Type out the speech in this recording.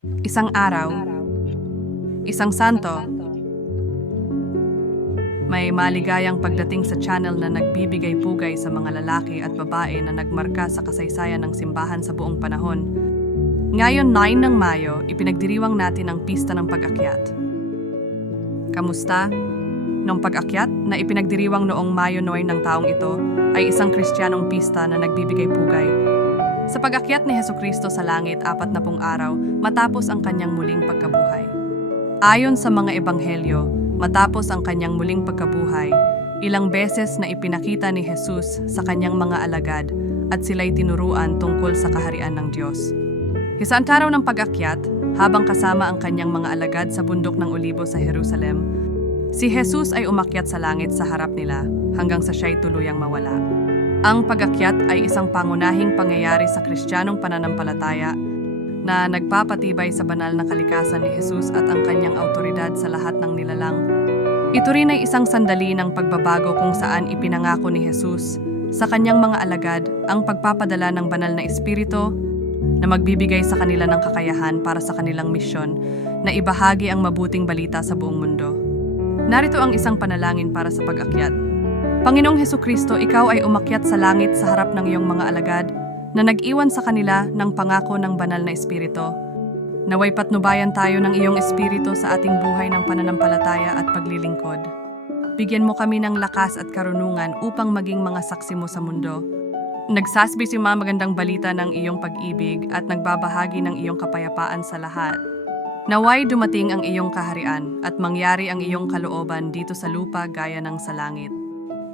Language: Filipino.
Isang araw, isang santo, may maligayang pagdating sa channel na nagbibigay pugay sa mga lalaki at babae na nagmarka sa kasaysayan ng simbahan sa buong panahon. Ngayon 9 ng Mayo, ipinagdiriwang natin ang pista ng pag-akyat. Kamusta? Nung pag-akyat na ipinagdiriwang noong Mayo 9 ng taong ito ay isang kristyanong pista na nagbibigay pugay. Sa pag-akyat ni Heso Kristo sa langit apat na pung araw matapos ang kanyang muling pagkabuhay. Ayon sa mga ebanghelyo, matapos ang kanyang muling pagkabuhay, ilang beses na ipinakita ni Jesus sa kanyang mga alagad at sila'y tinuruan tungkol sa kaharian ng Diyos. Isang araw ng pag-akyat, habang kasama ang kanyang mga alagad sa bundok ng Olibo sa Jerusalem, si Jesus ay umakyat sa langit sa harap nila hanggang sa siya'y tuluyang mawala. Ang pag-akyat ay isang pangunahing pangyayari sa kristyanong pananampalataya na nagpapatibay sa banal na kalikasan ni Jesus at ang kanyang autoridad sa lahat ng nilalang. Ito rin ay isang sandali ng pagbabago kung saan ipinangako ni Jesus sa kanyang mga alagad ang pagpapadala ng banal na espiritu na magbibigay sa kanila ng kakayahan para sa kanilang misyon na ibahagi ang mabuting balita sa buong mundo. Narito ang isang panalangin para sa pag-akyat. Panginoong Heso Kristo, ikaw ay umakyat sa langit sa harap ng iyong mga alagad na nag-iwan sa kanila ng pangako ng banal na espiritu. Naway patnubayan tayo ng iyong espiritu sa ating buhay ng pananampalataya at paglilingkod. Bigyan mo kami ng lakas at karunungan upang maging mga saksi mo sa mundo. Nagsasbi si mga magandang balita ng iyong pag-ibig at nagbabahagi ng iyong kapayapaan sa lahat. Naway dumating ang iyong kaharian at mangyari ang iyong kalooban dito sa lupa gaya ng sa langit.